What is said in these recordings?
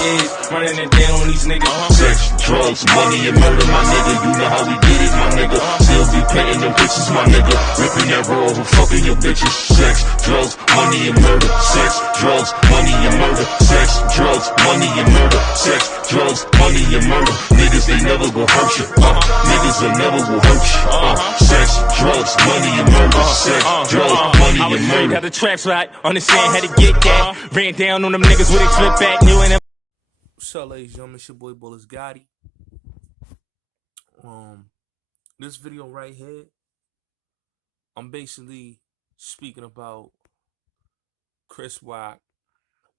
is, running it down on these niggas. Sex, drugs, money, and murder, my nigga. You know how we get it, my nigga. Still be painting them bitches, my nigga. Ripping that roll, fucking your bitches. Sex, drugs, money, and murder. Sex, drugs, money, and murder. Sex, drugs, money, and murder. Sex, drugs, money, and murder. Niggas, they never gon' hurt you. Niggas, they never will hurt you. Sex, drugs, money, and murder. Sex, drugs, money, and murder. Got the tracks right, understand how to get that. Ran down on them niggas with a flip back, new and What's up, ladies and gentlemen? It's your boy Bullets Gotti. This video right here, I'm basically speaking about Chris Rock,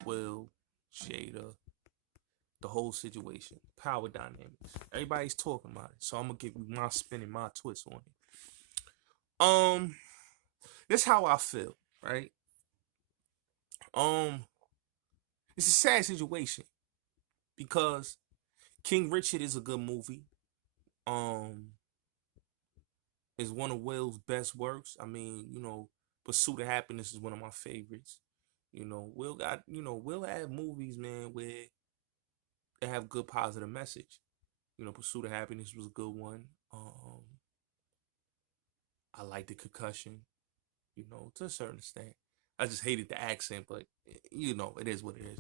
Will, Jada, the whole situation, power dynamics. Everybody's talking about it, so I'm gonna give you my spin and my twist on it. This is how I feel, right? It's a sad situation because King Richard is a good movie. Is one of Will's best works. I mean, Pursuit of Happiness is one of my favorites. Will have movies, man, where they have good positive message. Pursuit of Happiness was a good one. I like The Concussion, to a certain extent. I just hated the accent, but it is what it is.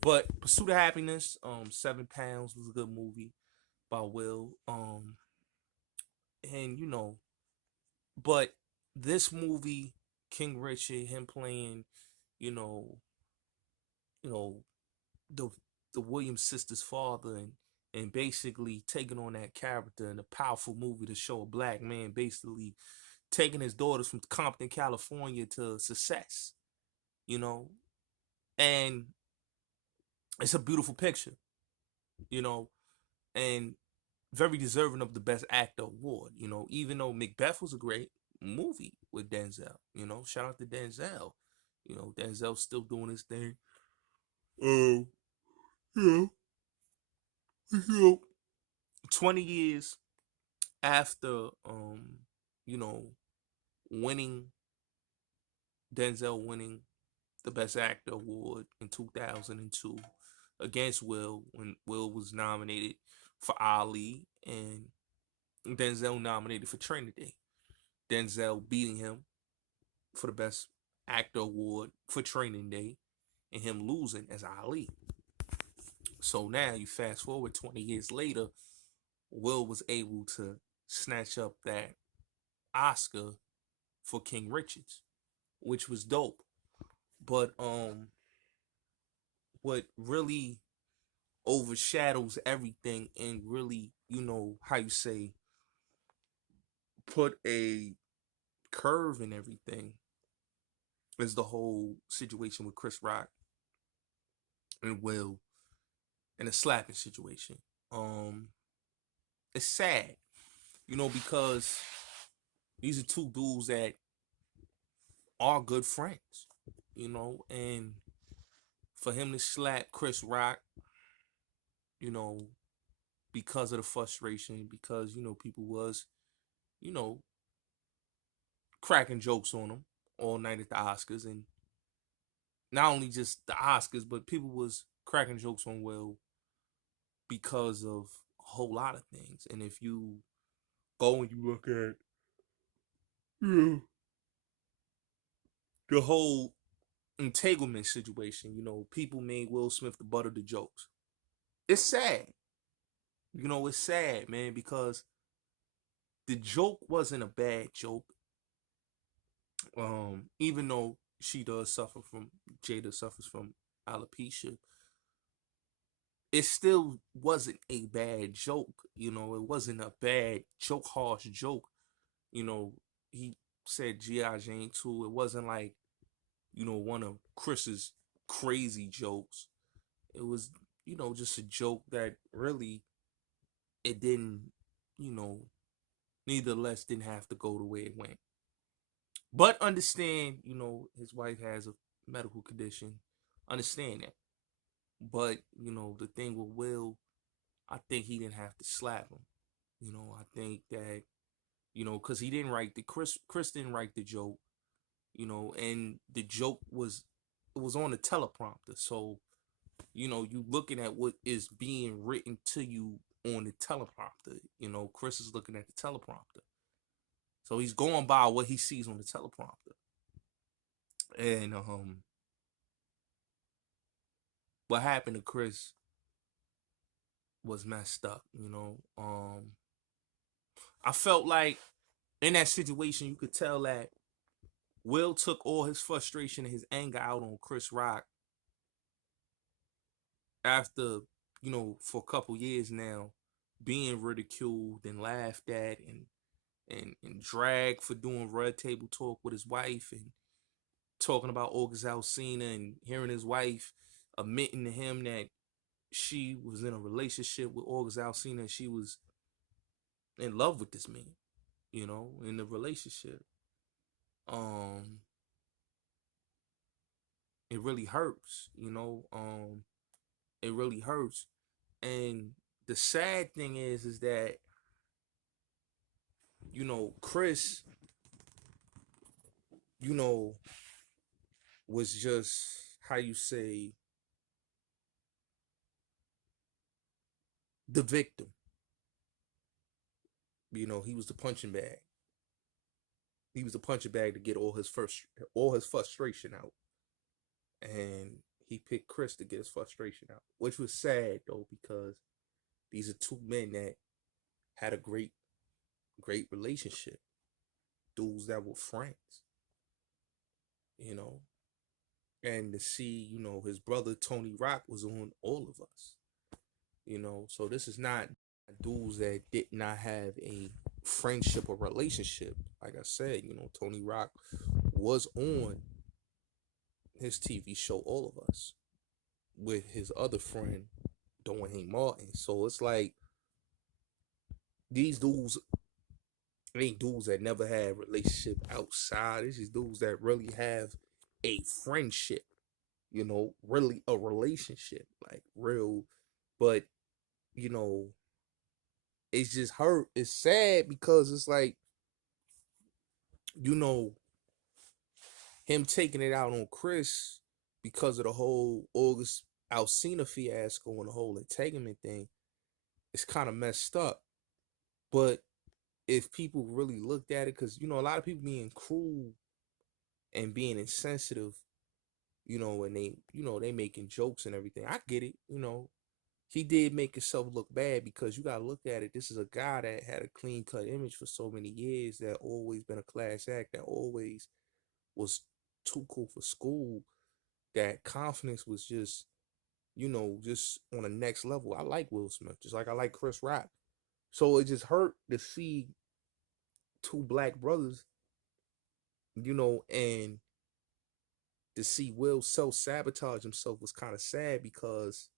But Pursuit of Happiness, 7 Pounds was a good movie by Will. But this movie, King Richard, him playing, the Williams sister's father and basically taking on that character in a powerful movie to show a black man basically taking his daughters from Compton, California to success, and it's a beautiful picture, and very deserving of the Best Actor award, even though Macbeth was a great movie with Denzel, shout out to Denzel, Denzel's still doing his thing. 20 years after, Denzel winning the Best Actor award in 2002 against Will, when Will was nominated for Ali and Denzel nominated for Training Day. Denzel beating him for the Best Actor award for Training Day and him losing as Ali. So now you fast forward 20 years later, Will was able to snatch up that Oscar for King Richards, which was dope. But what really overshadows everything and really, how you say, put a curve in everything is the whole situation with Chris Rock and Will and the slapping situation. It's sad, because these are two dudes that are good friends, and for him to slap Chris Rock, because of the frustration, because, people was, cracking jokes on him all night at the Oscars. And not only just the Oscars, but people was cracking jokes on Will because of a whole lot of things. And if you go and you look at the whole entanglement situation, people made Will Smith the butt of the jokes. It's sad. It's sad, man, because the joke wasn't a bad joke. Even though Jada suffers from alopecia, it still wasn't a bad joke. It wasn't a bad joke, harsh joke. He said G.I. Jane too. It wasn't like, one of Chris's crazy jokes. It was, just a joke that really, it didn't, nevertheless didn't have to go the way it went. But understand, his wife has a medical condition. Understand that. But, the thing with Will, I think he didn't have to slap him. I think that, because he didn't write Chris didn't write the joke, and the joke was on the teleprompter. So you know, you looking at what is being written to you on the teleprompter. You know, Chris is looking at the teleprompter. So he's going by what he sees on the teleprompter. And what happened to Chris was messed up, you know. I felt like in that situation you could tell that Will took all his frustration and his anger out on Chris Rock after, you know, for a couple years now, being ridiculed and laughed at and dragged for doing Red Table Talk with his wife and talking about August Alsina and hearing his wife admitting to him that she was in a relationship with August Alsina and she was in love with this man, you know, in the relationship. It really hurts, you know. It really hurts. And the sad thing is that, you know, Chris, you know, was just, how you say, the victim. You know, he was the punching bag. He was the punching bag to get all his frustration out. And he picked Chris to get his frustration out, which was sad though, because these are two men that had a great relationship. Dudes that were friends, you know. And to see, you know, his brother Tony Rock was on All of Us, you know. So this is not dudes that did not have a friendship or relationship. Like I said, you know, Tony Rock was on his TV show All of Us with his other friend Dwayne Martin. So it's like these dudes ain't dudes that never had a relationship outside. It's just dudes that really have a friendship, you know, really a relationship, like real. But, you know, it's just hurt. It's sad because it's like, you know, him taking it out on Chris because of the whole August Alsina fiasco and the whole entanglement thing. It's kind of messed up. But if people really looked at it, because, you know, a lot of people being cruel and being insensitive, you know, and they, you know, they making jokes and everything. I get it, you know. He did make himself look bad because you gotta look at it. This is a guy that had a clean cut image for so many years, that always been a class act, that always was too cool for school, that confidence was just, you know, just on the next level. I like Will Smith, just like I like Chris Rock. So it just hurt to see two black brothers, you know, and to see Will self-sabotage himself was kind of sad because,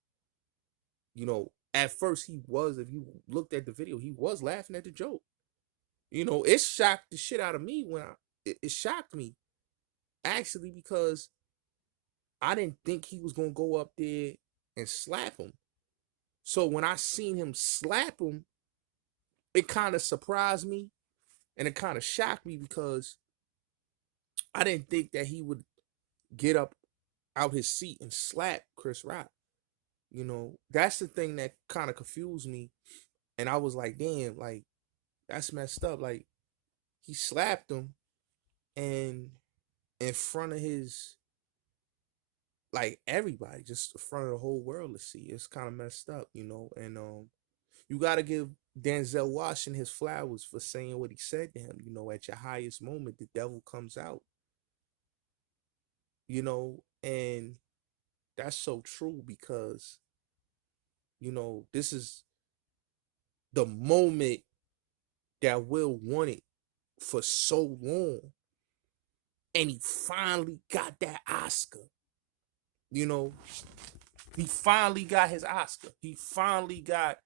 you know, at first he was, if you looked at the video, he was laughing at the joke. You know, it shocked the shit out of me when it shocked me actually, because I didn't think he was gonna go up there and slap him. So when I seen him slap him, it kind of surprised me and it kind of shocked me because I didn't think that he would get up out his seat and slap Chris Rock. You know, that's the thing that kind of confused me. And I was like, damn, like, that's messed up. Like, he slapped him and in front of his, like, everybody, just in front of the whole world to see. It's kind of messed up, you know. And you got to give Denzel Washington his flowers for saying what he said to him. You know, at your highest moment, the devil comes out. You know, and that's so true because, you know, this is the moment that Will wanted for so long. And he finally got that Oscar. You know, he finally got his Oscar. He finally got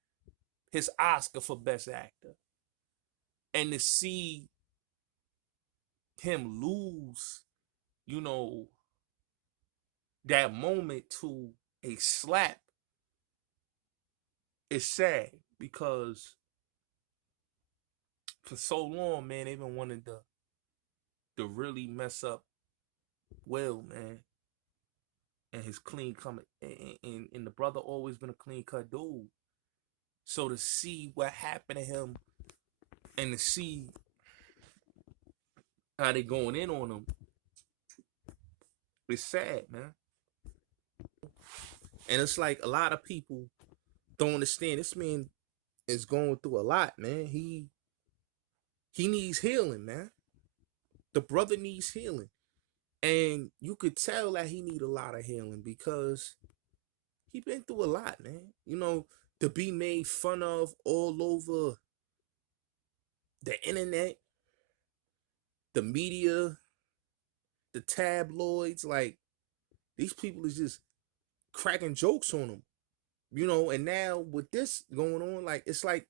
his Oscar for Best Actor. And to see him lose, you know, that moment to a slap is sad because for so long, man, they've been wanting to really mess up Will, man. and his clean coming, and the brother always been a clean cut dude. So to see what happened to him and to see how they going in on him, it's sad, man. And it's like a lot of people don't understand. This man is going through a lot, man. He needs healing, man. The brother needs healing. And you could tell that he need a lot of healing because he been through a lot, man. You know, to be made fun of all over the internet, the media, the tabloids, like these people is just cracking jokes on him. You know, and now with this going on, like it's like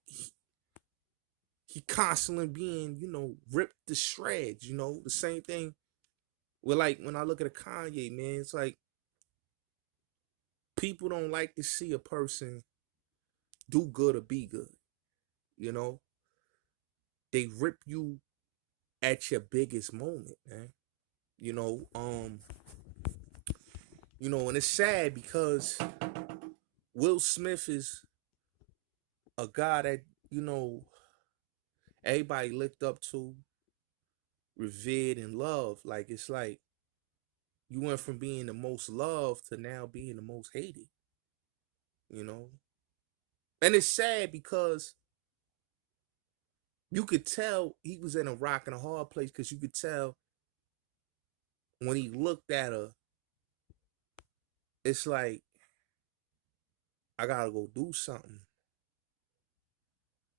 he constantly being, you know, ripped to shreds, you know, the same thing with like when I look at a Kanye, man, it's like people don't like to see a person do good or be good, you know. They rip you at your biggest moment, man. You know, and it's sad because Will Smith is a guy that, you know, everybody looked up to, revered, and loved. Like it's like you went from being the most loved to now being the most hated, you know. And it's sad because you could tell he was in a rock and a hard place because you could tell when he looked at her, it's like, I gotta go do something.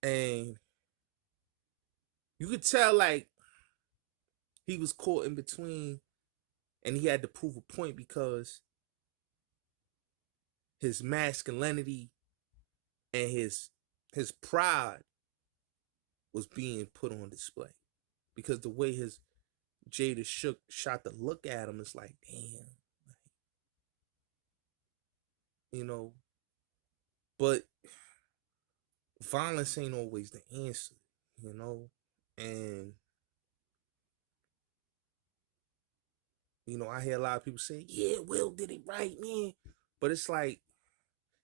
And you could tell like he was caught in between and he had to prove a point because his masculinity and his pride was being put on display. Because the way his Jada shot the look at him, it's like, damn. You know, but violence ain't always the answer, you know? And, you know, I hear a lot of people say, yeah, Will did it right, man. But it's like,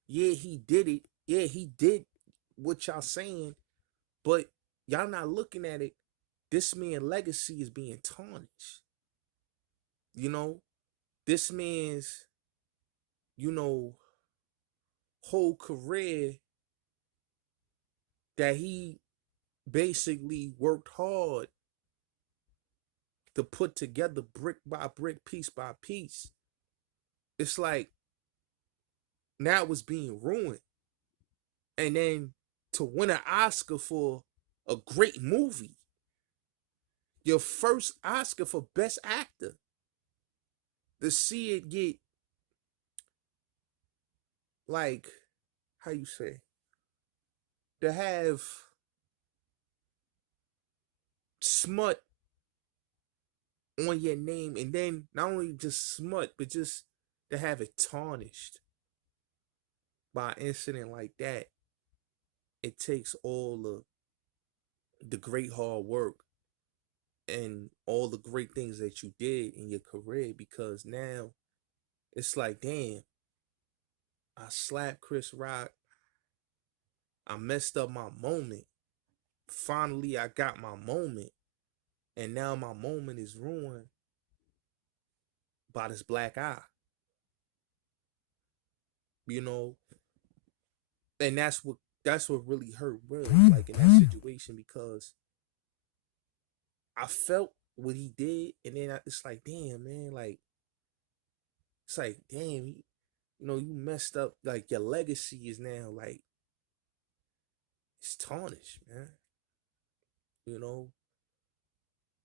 yeah, he did it. Yeah, he did what y'all saying. But y'all not looking at it. This man's legacy is being tarnished. You know? This man's, you know, whole career that he basically worked hard to put together brick by brick, piece by piece. It's like now it's being ruined. And then to win an Oscar for a great movie, your first Oscar for Best Actor, to see it get, like, how you say, to have smut on your name, and then not only just smut, but just to have it tarnished by an incident like that. It takes all the great hard work and all the great things that you did in your career, because now it's like, damn, I slapped Chris Rock, I messed up my moment, finally I got my moment, and now my moment is ruined by this black eye, you know. And that's what really hurt Will, like in that situation, because I felt what he did, and then it's like, damn, man, like, it's like, damn, you know, you messed up. Like, your legacy is now, like, it's tarnished, man. You know?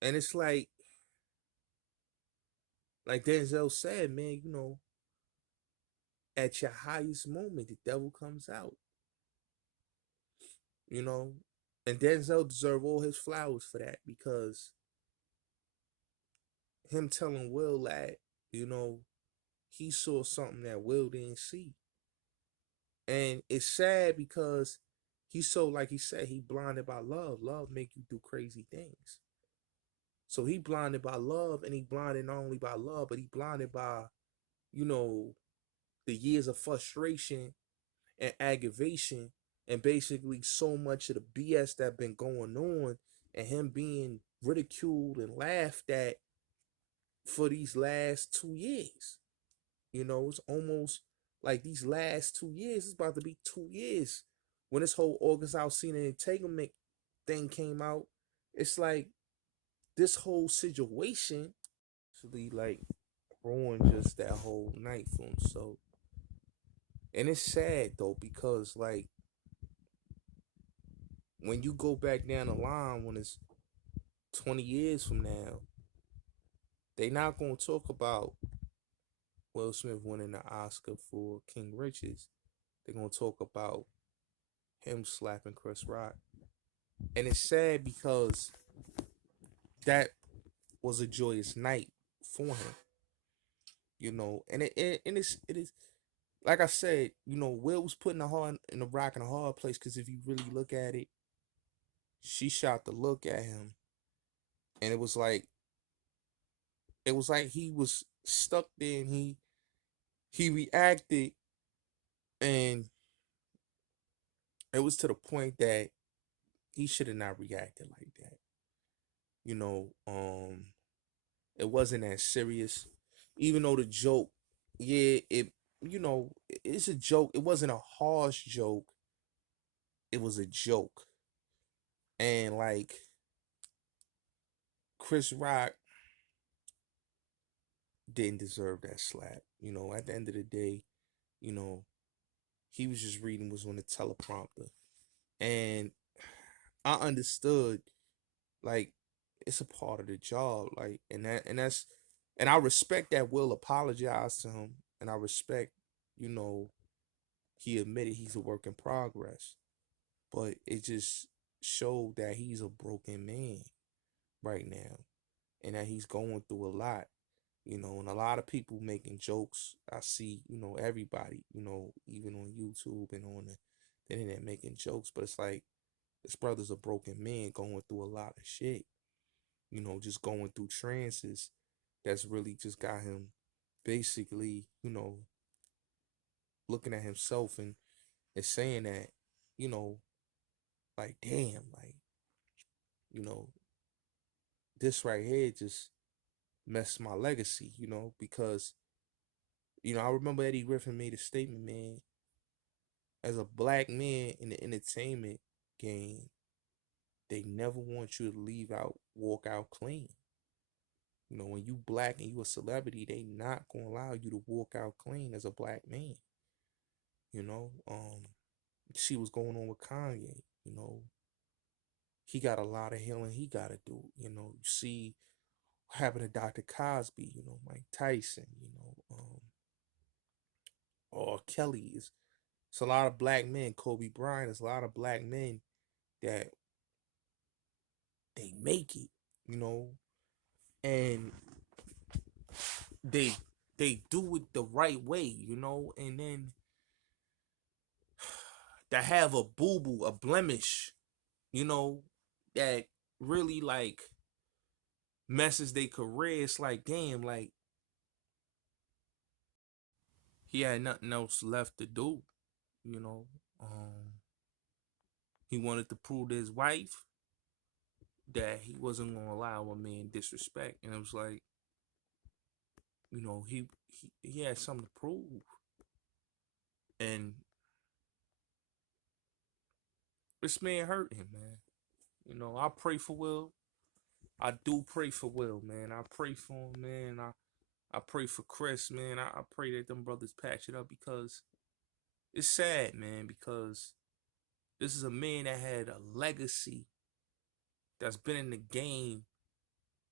And it's like Denzel said, man, you know, at your highest moment, the devil comes out. You know? And Denzel deserved all his flowers for that, because him telling Will that, you know, he saw something that Will didn't see. And it's sad because he's so, like he said, he blinded by love. Love make you do crazy things. So he blinded by love, and he blinded not only by love, but he blinded by you know, the years of frustration and aggravation and basically so much of the BS that been going on and him being ridiculed and laughed at for these last 2 years. You know, it's almost like these last 2 years, it's about to be 2 years. When this whole August Alsina entanglement thing came out, it's like this whole situation actually like ruined just that whole night for him. So, and it's sad though, because like when you go back down the line, when it's 20 years from now, they not gonna talk about Will Smith winning the Oscar for King Richards. They're gonna talk about him slapping Chris Rock. And it's sad because that was a joyous night for him. You know, and it is like I said, you know, Will was putting the heart in the rock in a hard place, because if you really look at it, she shot the look at him, and it was like he was stuck there, and he reacted, and it was to the point that he should have not reacted like that. You know, it wasn't as serious, even though the joke, yeah, it's a joke. It wasn't a harsh joke. It was a joke, and like Chris Rock didn't deserve that slap. You know, at the end of the day, you know, he was just reading was on the teleprompter, and I understood, like, it's a part of the job, like, and I respect that Will apologized to him, and I respect, you know, he admitted he's a work in progress, but it just showed that he's a broken man right now, and that he's going through a lot, you know, and a lot of people making jokes. I see, you know, everybody, you know, even on YouTube and on the internet making jokes, but it's like, this brother's a broken man going through a lot of shit, you know, just going through trances that's really just got him basically, you know, looking at himself and saying that, you know, like, damn, like, you know, this right here just messed my legacy, you know, because, you know, I remember Eddie Griffin made a statement, man, as a black man in the entertainment game, they never want you to walk out clean. You know, when you black and you a celebrity, they not gonna allow you to walk out clean as a black man. You know, see what's going on with Kanye. You know, he got a lot of healing he gotta do. You know, you see what happened to Dr. Cosby. You know, Mike Tyson. You know, or Kelly. It's a lot of black men. Kobe Bryant. There's a lot of black men that they make it. You know, and they they do it the right way. You know, and then to have a boo boo, a blemish, you know, that really like messes their career. It's like, damn, like he had nothing else left to do, you know. He wanted to prove to his wife that he wasn't gonna allow a man disrespect, and it was like, you know, he had something to prove, and this man hurt him, man. You know, I pray for Will. I do pray for Will, man. I pray for him, man. I pray for Chris, man. I pray that them brothers patch it up, because it's sad, man, because this is a man that had a legacy, that's been in the game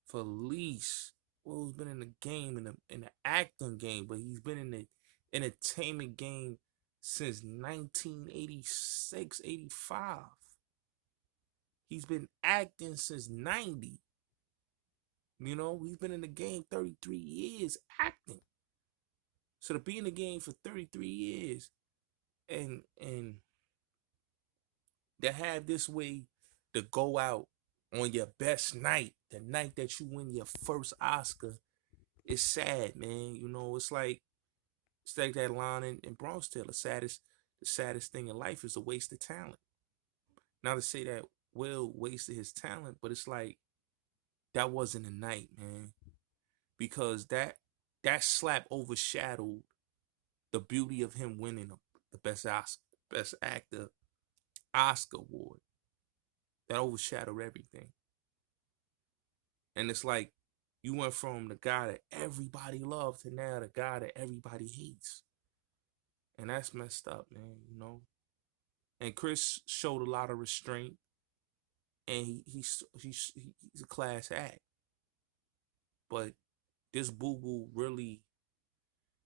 for at least, well, he's been in the game, in the acting game, but he's been in the entertainment game since 1986, 85. He's been acting since 90. You know, he's been in the game 33 years acting. So to be in the game for 33 years and to have this way to go out on your best night, the night that you win your first Oscar, it's sad, man. You know, it's like Stake that line in Bronx Tale. The saddest thing in life is a waste of talent. Not to say that Will wasted his talent, but it's like that wasn't a night, man. Because that slap overshadowed the beauty of him winning the best actor Oscar award. That overshadowed everything. And it's like you went from the guy that everybody loved to now the guy that everybody hates. And that's messed up, man, you know. And Chris showed a lot of restraint, and he's a class act. But this boo boo really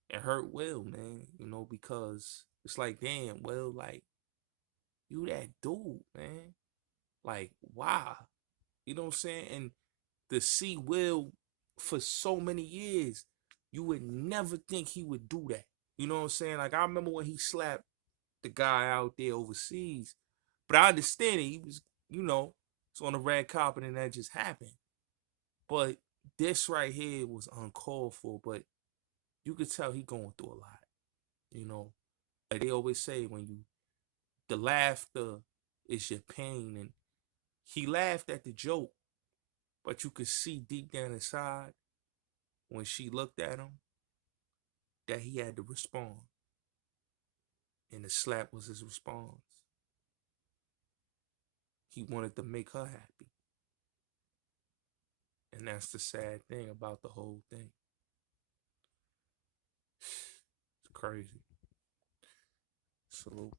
it hurt Will, man, you know, because it's like, damn, Will, like, you that dude, man. Like, wow. You know what I'm saying? And to see Will for so many years, you would never think he would do that. You know what I'm saying? Like, I remember when he slapped the guy out there overseas, but I understand it. He was, you know, it's on the red carpet and that just happened. But this right here was uncalled for, but you could tell he going through a lot. You know, like they always say, the laughter is your pain, and he laughed at the joke, but you could see deep down inside when she looked at him that he had to respond, and the slap was his response. He wanted to make her happy, and that's the sad thing about the whole thing. It's crazy. Salute.